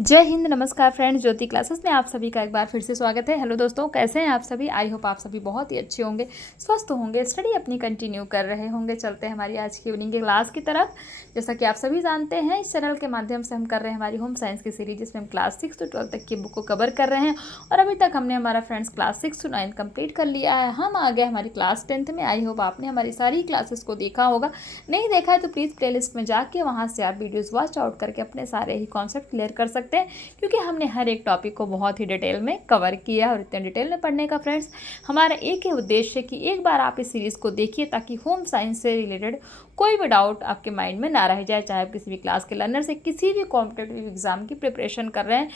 जय हिंद, नमस्कार फ्रेंड्स। ज्योति क्लासेस में आप सभी का एक बार फिर से स्वागत है। हेलो दोस्तों, कैसे हैं आप सभी? आई होप आप सभी बहुत ही अच्छे होंगे, स्वस्थ होंगे, स्टडी अपनी कंटिन्यू कर रहे होंगे। चलते हैं हमारी आज की इवनिंग की क्लास की तरफ। जैसा कि आप सभी जानते हैं, इस चैनल के माध्यम से हम कर रहे हैं हमारी होम साइंस की सीरीज, जिसमें हम क्लास 6 to 12 तक की बुक को कवर कर रहे हैं। और अभी तक हमने हमारा फ्रेंड्स क्लास 6 to 9 कंप्लीट कर लिया है। हम आ गए हमारी क्लास 10th में। आई होप आपने हमारी सारी क्लासेस को देखा होगा। नहीं देखा है तो प्लीज़ प्लेलिस्ट में जाके वहाँ से आप वीडियोज़ वॉच आउट करके अपने सारे ही कॉन्सेप्ट क्लियर कर सकते हैं, क्योंकि हमने हर एक टॉपिक को बहुत ही डिटेल में कवर किया। और इतने डिटेल में पढ़ने का फ्रेंड्स हमारा एक ही उद्देश्य है कि एक बार आप इस सीरीज़ को देखिए, ताकि होम साइंस से रिलेटेड कोई भी डाउट आपके माइंड में ना रह जाए। चाहे आप किसी भी क्लास के लर्नर से किसी भी कॉम्पिटेटिव एग्जाम की प्रिपरेशन कर रहे हैं,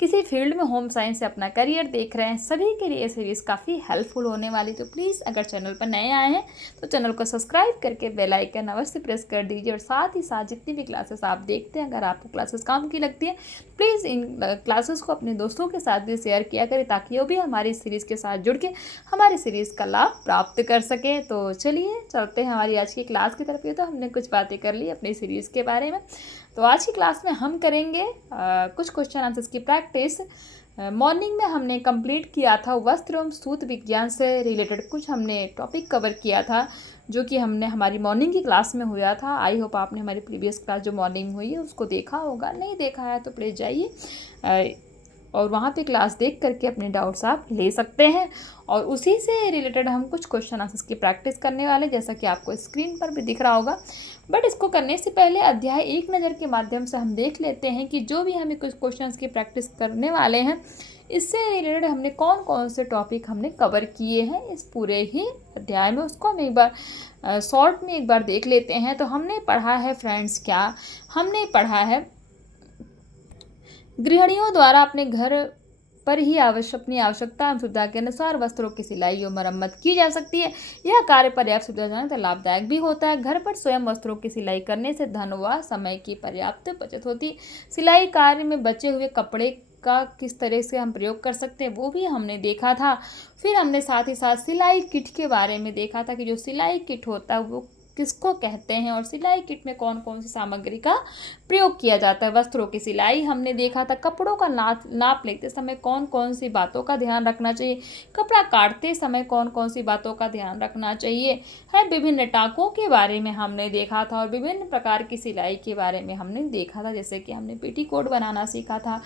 किसी फील्ड में होम साइंस से अपना करियर देख रहे हैं, सभी के लिए ये सीरीज़ काफ़ी हेल्पफुल होने वाली। तो प्लीज़ अगर चैनल पर नए आए हैं तो चैनल को सब्सक्राइब करके बेल आइकन अवश्य प्रेस कर दीजिए। और साथ ही साथ जितनी भी क्लासेस आप देखते हैं, अगर आपको क्लासेस काम की लगती है, प्लीज़ इन क्लासेस को अपने दोस्तों के साथ भी शेयर किया करें, ताकि वो भी हमारी सीरीज़ के साथ जुड़ के हमारी सीरीज़ का लाभ प्राप्त कर सकें। तो चलिए चलते हैं हमारी आज की क्लास की तरफ। ये तो हमने कुछ बातें कर ली अपनी सीरीज़ के बारे में। तो आज की क्लास में हम करेंगे कुछ क्वेश्चन आंसर्स की प्रैक्टिस। मॉर्निंग में हमने कंप्लीट किया था वस्त्र एवं सूत विज्ञान से रिलेटेड कुछ हमने टॉपिक कवर किया था, जो कि हमने हमारी मॉर्निंग की क्लास में हुआ था। आई होप आपने हमारी प्रीवियस क्लास जो मॉर्निंग हुई है उसको देखा होगा। नहीं देखा है तो प्लीज़ जाइए और वहाँ पे क्लास देख करके अपने डाउट्स आप ले सकते हैं। और उसी से रिलेटेड हम कुछ क्वेश्चन आंसर्स की प्रैक्टिस करने वाले, जैसा कि आपको स्क्रीन पर भी दिख रहा होगा। बट इसको करने से पहले अध्याय एक नज़र के माध्यम से हम देख लेते हैं कि जो भी हमें कुछ क्वेश्चंस की प्रैक्टिस करने वाले हैं, इससे रिलेटेड हमने कौन कौन से टॉपिक हमने कवर किए हैं इस पूरे ही अध्याय में, उसको हम एक बार शॉर्ट में एक बार देख लेते हैं। तो हमने पढ़ा है फ्रेंड्स, क्या हमने पढ़ा है, गृहिणियों द्वारा अपने घर पर ही अपनी आवश्यकता एवं सुविधा के अनुसार वस्त्रों की सिलाई और मरम्मत की जा सकती है। यह कार्य पर्याप्त सुविधाजनक तथा लाभदायक भी होता है। घर पर स्वयं वस्त्रों की सिलाई करने से धन व समय की पर्याप्त बचत होती है। सिलाई कार्य में बचे हुए कपड़े का किस तरह से हम प्रयोग कर सकते हैं, वो भी हमने देखा था। फिर हमने साथ ही साथ सिलाई किट के बारे में देखा था कि जो सिलाई किट होता है वो किसको कहते हैं, और सिलाई किट में कौन कौन सी सामग्री का प्रयोग किया जाता है। वस्त्रों की सिलाई हमने देखा था। कपड़ों का नाप लेते समय कौन कौन सी बातों का ध्यान रखना चाहिए, कपड़ा काटते समय कौन कौन सी बातों का ध्यान रखना चाहिए है। विभिन्न टाकों के बारे में हमने देखा था, और विभिन्न प्रकार की सिलाई के बारे में हमने देखा था। जैसे कि हमने पेटीकोट बनाना सीखा था,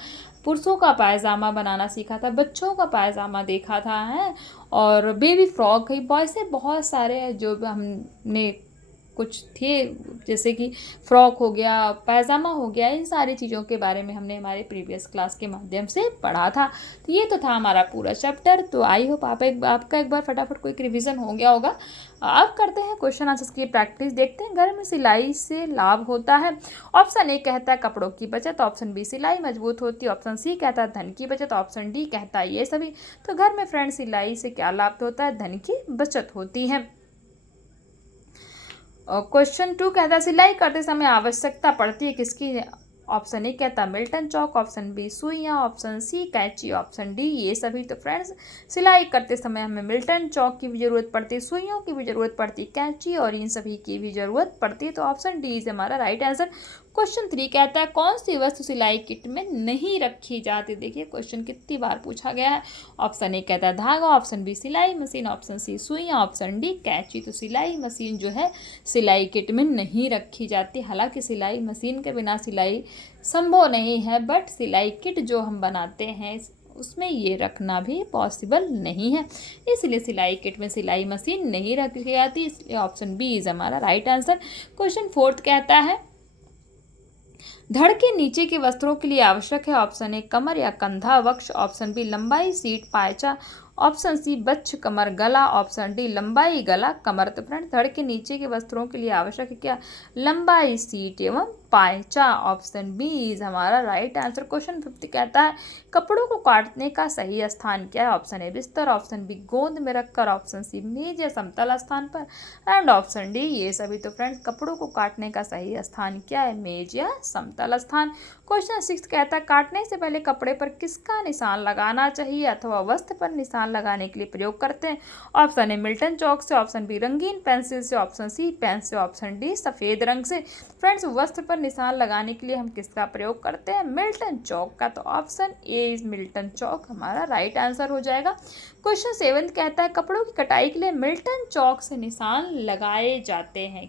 पुरुषों का पायजामा बनाना सीखा था, बच्चों का पायजामा देखा था है, और बेबी फ्रॉक है। ऐसे बहुत सारे जो हमने कुछ थे, जैसे कि फ्रॉक हो गया, पायजामा हो गया, इन सारी चीज़ों के बारे में हमने हमारे प्रीवियस क्लास के माध्यम से पढ़ा था। तो ये तो था हमारा पूरा चैप्टर। तो आई होप आपका एक बार फटाफट कोई रिवीजन हो गया होगा। अब करते हैं क्वेश्चन आंसर्स की प्रैक्टिस। देखते हैं घर में सिलाई से लाभ होता है। ऑप्शन ए कहता है कपड़ों की बचत, ऑप्शन बी सिलाई मजबूत होती है, ऑप्शन सी कहता है धन की बचत, ऑप्शन डी कहता है ये सभी। तो घर में फ्रेंड सिलाई से क्या लाभ होता है? धन की बचत होती है। क्वेश्चन 2 कहता है सिलाई करते समय आवश्यकता पड़ती है किसकी? ऑप्शन ए कहता है मिल्टन चौक, ऑप्शन बी सुइयाँ, ऑप्शन सी कैंची, ऑप्शन डी ये सभी। तो फ्रेंड्स सिलाई करते समय हमें मिल्टन चौक की भी ज़रूरत पड़ती है, सुइयों की भी ज़रूरत पड़ती है, कैंची और इन सभी की भी ज़रूरत पड़ती है। तो ऑप्शन डी इज हमारा राइट आंसर। क्वेश्चन 3 कहता है कौन सी वस्तु सिलाई किट में नहीं रखी जाती? देखिए क्वेश्चन कितनी बार पूछा गया है। ऑप्शन ए कहता है धागा, ऑप्शन बी सिलाई मशीन, ऑप्शन सी सुइयाँ, ऑप्शन डी कैंची। तो सिलाई मशीन जो है सिलाई किट में नहीं रखी जाती। हालांकि सिलाई मशीन के बिना सिलाई संभव नहीं है, बट सिलाई किट जो हम बनाते हैं उसमें ये रखना भी पॉसिबल नहीं है, इसलिए सिलाई किट में सिलाई मशीन नहीं रखी जाती। इसलिए ऑप्शन बी इज हमारा राइट आंसर। क्वेश्चन 4 कहता है धड़ के नीचे के वस्त्रों के लिए आवश्यक है। ऑप्शन ए कमर या कंधा वक्ष, ऑप्शन बी लंबाई सीट पायचा, ऑप्शन सी बच्च कमर गला, ऑप्शन डी लंबाई गला कमर। तो फ्रेंड धड़ के नीचे के वस्त्रों के लिए आवश्यक है क्या? लंबाई सीट एवं पायचा। ऑप्शन बी इज हमारा राइट आंसर। क्वेश्चन 5 कहता है कपड़ों को काटने का सही स्थान क्या है? ऑप्शन ए बिस्तर, ऑप्शन बी गोंद में रखकर, ऑप्शन सी मेज या समतल स्थान पर, एंड ऑप्शन डी ये सभी। तो फ्रेंड्स कपड़ों को काटने का सही स्थान क्या है? मेज या समतल स्थान। क्वेश्चन 6 कहता है काटने से पहले कपड़े पर किसका निशान लगाना चाहिए अथवा वस्त्र पर निशान लगाने के लिए प्रयोग करते हैं। ऑप्शन ए मिल्टन चौक से, ऑप्शन बी रंगीन पेंसिल से, ऑप्शन सी पेन से, ऑप्शन डी सफ़ेद रंग से। फ्रेंड्स वस्त्र पर निशान लगाने के लिए हम किसका प्रयोग करते हैं, मिल्टन चौक का। तो ऑप्शन ए इज मिल्टन चौक हमारा राइट आंसर हो जाएगा। क्वेश्चन 7 कहता है कपड़ों की कटाई के लिए मिल्टन चौक से निशान लगाए जाते हैं,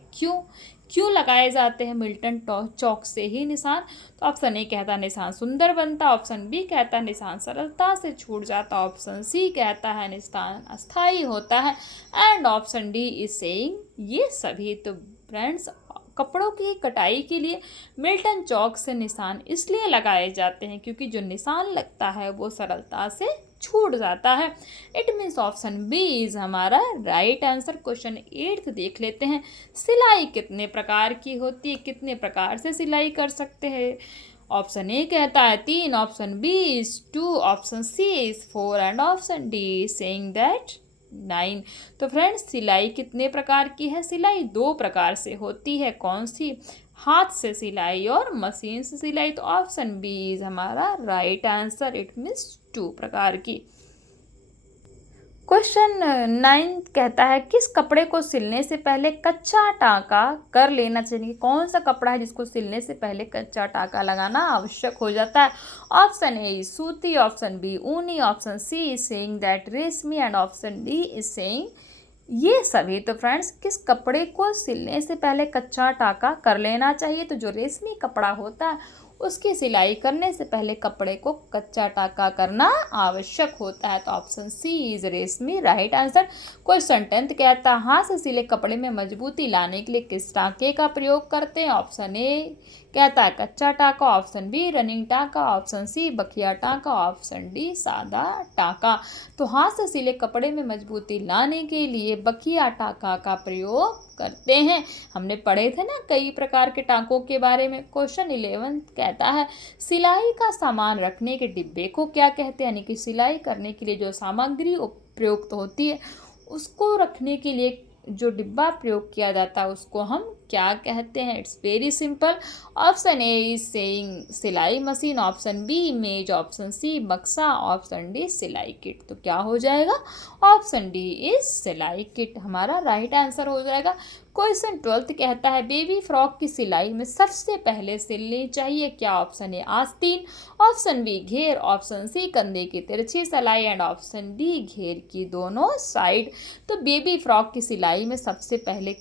क्यों लगाए जाते हैं मिल्टन चौक से ही निशान। तो ऑप्शन ए कहता है निशान सुंदर बनता, ऑप्शन बी कहता है निशान सरलता से छूट जाता, ऑप्शन सी कहता है निशान अस्थायी होता है, and option D is saying ये सभी। तो फ्रेंड्स कपड़ों की कटाई के लिए मिल्टन चौक से निशान इसलिए लगाए जाते हैं क्योंकि जो निशान लगता है वो सरलता से छूट जाता है। It means option B is हमारा राइट आंसर। क्वेश्चन 8 देख लेते हैं। सिलाई कितने प्रकार की होती है, कितने प्रकार से सिलाई कर सकते हैं। ऑप्शन ए कहता है 3, option B is 2, option C is 4 and option D is saying that 9। तो फ्रेंड्स सिलाई कितने प्रकार की है, सिलाई 2 प्रकार से होती है। कौन सी, हाथ से सिलाई और मशीन से सिलाई। तो ऑप्शन बी इज हमारा राइट आंसर। इट मीन्स 2 प्रकार की। क्वेश्चन 9 कहता है किस कपड़े को सिलने से पहले कच्चा टाँका कर लेना चाहिए। कौन सा कपड़ा है जिसको सिलने से पहले कच्चा टाँका लगाना आवश्यक हो जाता है। ऑप्शन ए सूती, ऑप्शन बी ऊनी, option C is saying that रेशमी and option D is saying ये सभी। तो फ्रेंड्स किस कपड़े को सिलने से पहले कच्चा टाँका कर लेना चाहिए। तो जो रेशमी कपड़ा होता है उसकी सिलाई करने से पहले कपड़े को कच्चा टाँका करना आवश्यक होता है। तो ऑप्शन सी इज रेशमी राइट आंसर। क्वेश्चन 10 कहता है हाथ से सिले कपड़े में मजबूती लाने के लिए किस टाँके का प्रयोग करते हैं। ऑप्शन ए कहता है कच्चा टाँका, ऑप्शन बी रनिंग टाँका, ऑप्शन सी बखिया टाँका, ऑप्शन डी सादा टाँका। तो हाथ से सिले कपड़े में मजबूती लाने के लिए बखिया टाँका का प्रयोग करते हैं। हमने पढ़े थे ना कई प्रकार के टाँकों के बारे में। क्वेश्चन 11 कहता है सिलाई का सामान रखने के डिब्बे को क्या कहते हैं, यानी कि सिलाई करने के लिए जो सामग्री प्रयुक्त होती है उसको रखने के लिए जो डिब्बा प्रयोग किया जाता है उसको हम क्या कहते हैं। It's very simple. Option A is saying सिलाई machine, option B image, option C बक्सा, ऑप्शन डी सिलाई किट। तो क्या हो जाएगा, ऑप्शन डी इज सिलाई किट हमारा राइट आंसर हो जाएगा। क्वेश्चन 12 कहता है बेबी फ्रॉक की सिलाई में सबसे पहले सिलनी चाहिए क्या। ऑप्शन ए आस्तीन, ऑप्शन बी घेर, ऑप्शन सी कंधे की तिरछी सिलाई एंड ऑप्शन डी घेर की दोनों साइड। तो बेबी फ्रॉक की सिलाई में सबसे पहले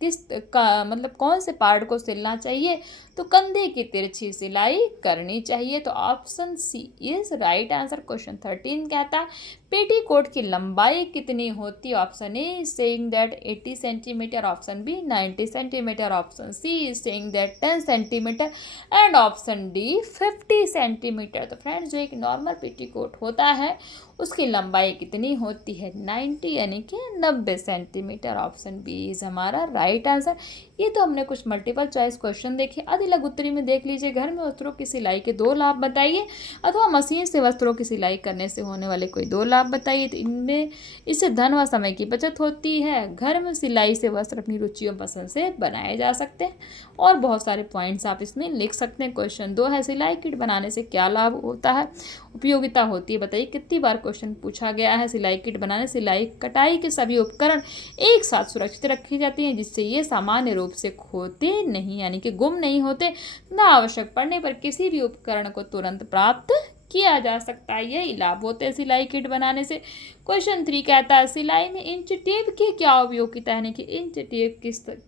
किस का मतलब कौन से पार्ट को सिलना चाहिए, तो कंधे की तिरछी सिलाई करनी चाहिए। तो option C is right answer. Question 13 कहता है पेटीकोट की लंबाई कितनी होती है। Option A saying that 80 centimetre, option B 90 centimetre, option C is saying that 10 centimetre and option D 50 centimetre. तो फ्रेंड्स जो एक नॉर्मल पेटीकोट होता है उसकी लंबाई कितनी होती है, 90 यानी कि 90 सेंटीमीटर। ऑप्शन बी इज हमारा राइट आंसर। ये तो हमने कुछ मल्टीपल चॉइस क्वेश्चन देखे। अधिलग उत्तरी में देख लीजिए घर में वस्त्रों की सिलाई के 2 लाभ बताइए अथवा मशीन से वस्त्रों की सिलाई करने से होने वाले कोई 2 लाभ बताइए। तो इनमें इससे धन व समय की बचत होती है। घर में सिलाई से वस्त्र अपनी रुचियों पसंद से बनाए जा सकते हैं और बहुत सारे पॉइंट्स आप इसमें लिख सकते हैं। क्वेश्चन 2 है सिलाई किट बनाने से क्या लाभ होता है, उपयोगिता होती है बताइए। कितनी बार क्वेश्चन पूछा गया है। सिलाई किट बनाने सिलाई कटाई के सभी उपकरण एक साथ सुरक्षित रखी जाती हैं जिससे ये सामान्य रूप से खोते नहीं यानी कि गुम नहीं होते ना आवश्यक पड़ने पर किसी भी उपकरण को तुरंत प्राप्त किया जा सकता है। यही लाभ होते हैं सिलाई किट बनाने से। क्वेश्चन 3 कहता है सिलाई में इंच टेप की क्या उपयोगिता है, यानी कि इंच टेप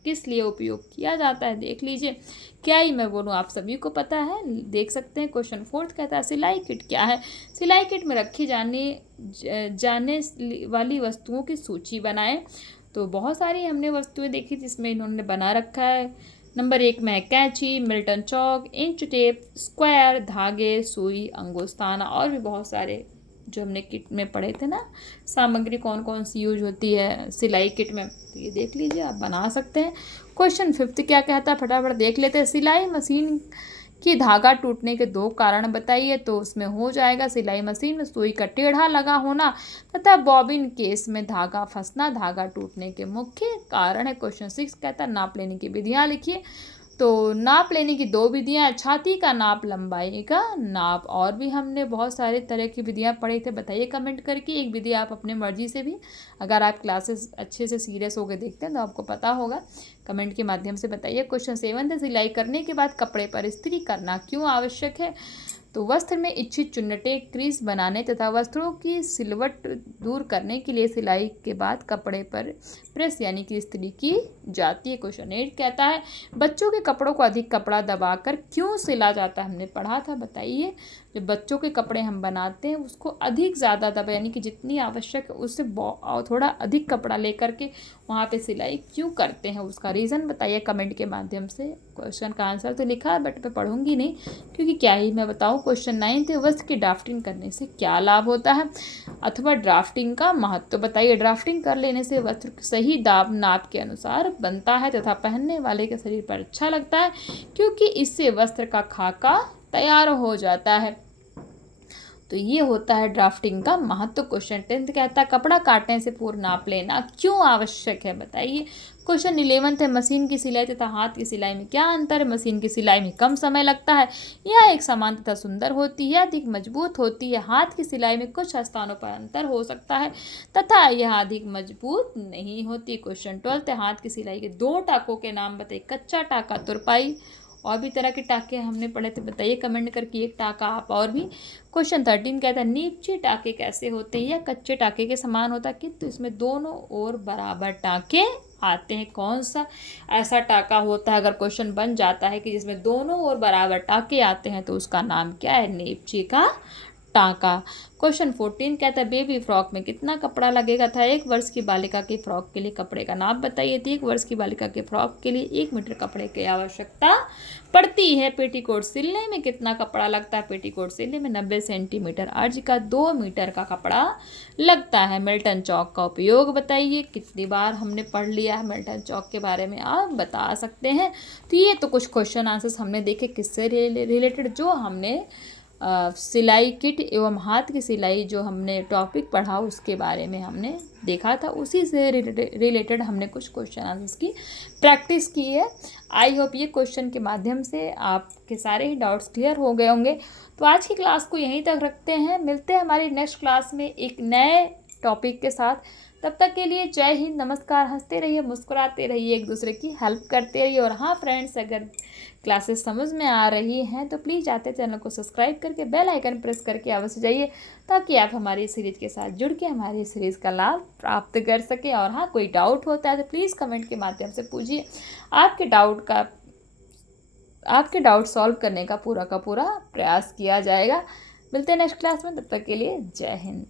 किस लिए उपयोग किया जाता है देख लीजिए। क्या ही मैं बोलूँ, आप सभी को पता है, देख सकते हैं। क्वेश्चन 4 कहता है सिलाई किट क्या है। सिलाई किट में रखी जाने वाली वस्तुओं की सूची बनाएं। तो बहुत सारी हमने वस्तुएं देखी जिसमें इन्होंने बना रखा है। नंबर 1 में कैंची, मिल्टन चौक, इंच टेप, स्क्वायर, धागे, सुई, अंगुस्ताना और भी बहुत सारे जो हमने किट में पढ़े थे ना, सामग्री कौन कौन सी यूज होती है सिलाई किट में, तो ये देख लीजिए, आप बना सकते हैं। क्वेश्चन 5 क्या कहता है फटाफट देख लेते हैं। सिलाई मशीन की धागा टूटने के 2 कारण बताइए। तो उसमें हो जाएगा सिलाई मशीन में सुई का टेढ़ा लगा होना तथा बॉबिन केस में धागा फंसना धागा टूटने के मुख्य कारण है। क्वेश्चन 6 कहता है नाप लेने की विधियाँ लिखिए। तो नाप लेने की 2 विधियाँ, छाती का नाप, लंबाई का नाप, और भी हमने बहुत सारे तरह की विधियाँ पढ़े थे। बताइए कमेंट करके। एक विधि आप अपने मर्जी से भी, अगर आप क्लासेस अच्छे से सीरियस होकर देखते हैं तो आपको पता होगा। कमेंट के माध्यम से बताइए। क्वेश्चन 7 सिलाई करने के बाद कपड़े पर इस्त्री करना क्यों आवश्यक है? तो वस्त्र में इच्छित चुन्नटें, क्रीज बनाने तथा वस्त्रों की सिलवट दूर करने के लिए सिलाई के बाद कपड़े पर प्रेस यानी कि इस्त्री की जाती है। क्वेश्चन 8 कहता है बच्चों के कपड़ों को अधिक कपड़ा दबाकर क्यों सिला जाता है? हमने पढ़ा था। बताइए। जो बच्चों के कपड़े हम बनाते हैं उसको अधिक ज़्यादा दबा यानी कि जितनी आवश्यक है उससे थोड़ा अधिक कपड़ा लेकर के वहाँ पे सिलाई क्यों करते हैं, उसका रीज़न बताइए कमेंट के माध्यम से। क्वेश्चन का आंसर तो लिखा है बट मैं पढ़ूंगी नहीं क्योंकि क्या ही मैं बताऊँ। क्वेश्चन 9 थे वस्त्र की ड्राफ्टिंग करने से क्या लाभ होता है अथवा ड्राफ्टिंग का महत्व बताइए। ड्राफ्टिंग कर लेने से वस्त्र सही दाब नाप के अनुसार बनता है तथा पहनने वाले के शरीर पर अच्छा लगता है क्योंकि इससे वस्त्र का खाका तैयार हो जाता है। तो ये होता है ड्राफ्टिंग का महत्व। क्वेश्चन 10 कहता है कपड़ा काटने से पूर्व नाप लेना क्यों आवश्यक है? बताइए। क्वेश्चन 11 है मशीन की सिलाई तथा हाथ की सिलाई में क्या अंतर है? मशीन की सिलाई में कम समय लगता है, यह एक समान तथा सुंदर होती है, अधिक मजबूत होती है। हाथ की सिलाई में कुछ स्थानों पर अंतर हो सकता है तथा यह अधिक मजबूत नहीं होती। क्वेश्चन 12 है हाथ की सिलाई के 2 टाकों के नाम बताइए। कच्चा टाका, तुरपाई, और भी तरह के टाके हमने पढ़े थे। बताइए कमेंट करके एक टाका आप और भी। क्वेश्चन 13 कहता है नीचे टाके कैसे होते हैं? यह कच्चे टाके के समान होता है किंतु इसमें दोनों ओर बराबर टाके आते हैं। कौन सा ऐसा टाका होता है अगर क्वेश्चन बन जाता है कि जिसमें दोनों ओर बराबर टाके आते हैं तो उसका नाम क्या है? नीचे का टाका। क्वेश्चन 14 कहता है बेबी फ्रॉक में कितना कपड़ा लगेगा था? 1 वर्ष की बालिका की फ्रॉक के लिए कपड़े का नाप बताइए। तो 1 वर्ष की बालिका के फ्रॉक के लिए 1 मीटर कपड़े की आवश्यकता पड़ती है। पेटीकोट सिलने में कितना कपड़ा लगता है? पेटीकोट सिलने में 90 सेंटीमीटर अर्ज का 2 मीटर का कपड़ा लगता है। मिल्टन चौक का उपयोग बताइए। कितनी बार हमने पढ़ लिया है मिल्टन चौक के बारे में, आप बता सकते हैं। तो ये तो कुछ क्वेश्चन आंसर्स हमने देखे किससे रिलेटेड, जो हमने सिलाई किट एवं हाथ की सिलाई जो हमने टॉपिक पढ़ा उसके बारे में हमने देखा था, उसी से रिलेटेड हमने कुछ क्वेश्चन आंसर्स की प्रैक्टिस की है। आई होप ये क्वेश्चन के माध्यम से आपके सारे ही डाउट्स क्लियर हो गए होंगे। तो आज की क्लास को यहीं तक रखते हैं, मिलते हैं हमारी नेक्स्ट क्लास में एक नए टॉपिक के साथ। तब तक के लिए जय हिंद, नमस्कार। हंसते रहिए, मुस्कुराते रहिए, एक दूसरे की हेल्प करते रहिए। और हाँ फ्रेंड्स, अगर क्लासेस समझ में आ रही हैं तो प्लीज़ जाते चैनल को सब्सक्राइब करके बेल आइकन प्रेस करके अवश्य जाइए ताकि आप हमारी सीरीज़ के साथ जुड़ के हमारी सीरीज़ का लाभ प्राप्त कर सकें। और हाँ, कोई डाउट होता है तो प्लीज़ कमेंट के माध्यम से पूछिए। आपके डाउट सॉल्व करने का पूरा प्रयास किया जाएगा। मिलते हैं नेक्स्ट क्लास में, तब तक के लिए जय हिंद।